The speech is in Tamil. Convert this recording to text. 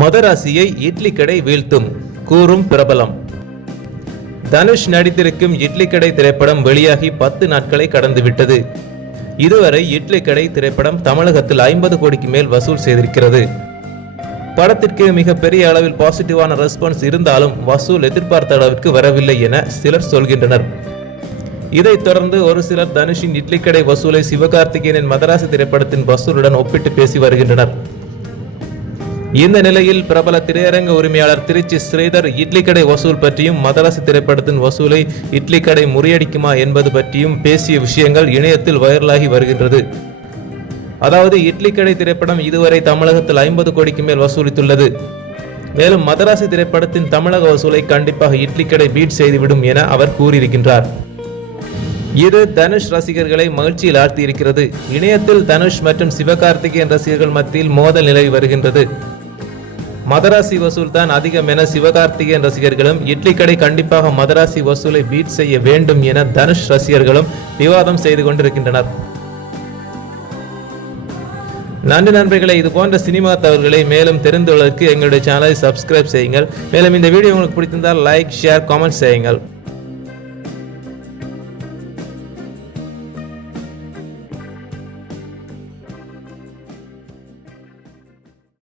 மதராசியை இட்லி கடை வீழ்த்தும் கூறும் பிரபலம். தனுஷ் நடித்திருக்கும் இட்லி கடை திரைப்படம் வெளியாகி 10 நாட்களை கடந்துவிட்டது. இதுவரை இட்லி கடை திரைப்படம் தமிழகத்தில் 50 கோடிக்கு மேல் வசூல் செய்திருக்கிறது. படத்திற்கு மிக பெரிய அளவில் பாசிட்டிவான ரெஸ்பான்ஸ் இருந்தாலும் வசூல் எதிர்பார்த்த அளவிற்கு வரவில்லை என சிலர் சொல்கின்றனர். இதைத் தொடர்ந்து ஒரு சிலர் தனுஷின் இட்லி கடை வசூலை சிவகார்த்திகேயனின் மதராசி திரைப்படத்தின் வசூலுடன் ஒப்பிட்டு பேசி வருகின்றனர். இந்த நிலையில் பிரபல திரையரங்க உரிமையாளர் திருச்சி ஸ்ரீதர் இட்லி கடை வசூல் பற்றியும் மதராசி திரைப்படத்தின் வசூலை இட்லி கடை முறியடிக்குமா என்பது பற்றியும் பேசிய விஷயங்கள் இணையத்தில் வைரலாகி வருகின்றது. அதாவது இட்லி கடை திரைப்படம் இதுவரை தமிழகத்தில் 50 கோடிக்கு மேல் வசூலித்துள்ளது. மேலும் மதராசி திரைப்படத்தின் தமிழக வசூலை கண்டிப்பாக இட்லி கடை பீட் செய்துவிடும் என அவர் கூறியிருக்கின்றார். இது தனுஷ் ரசிகர்களை மகிழ்ச்சியில் ஆழ்த்தியிருக்கிறது. இணையத்தில் தனுஷ் மற்றும் சிவகார்த்திகேயன் ரசிகர்கள் மத்தியில் மோதல் நிலவி வருகின்றது. மதராசி வசூல் தான் அதிகம் என சிவகார்த்திகேயன் ரசிகர்களும், இட்லி கடை கண்டிப்பாக மதராசி வசூலை பீட் செய்ய வேண்டும் என தனுஷ் ரசிகர்களும் விவாதம் செய்து கொண்டிருக்கின்றனர். நன்றி நண்பர்களே, இது போன்ற சினிமா தகவல்களை மேலும் தெரிந்து கொள்வதற்கு எங்களுடைய சேனலை சப்ஸ்கிரைப் செய்யுங்கள். மேலும் இந்த வீடியோ உங்களுக்கு பிடித்திருந்தால் லைக், ஷேர், காமெண்ட் செய்யுங்கள்.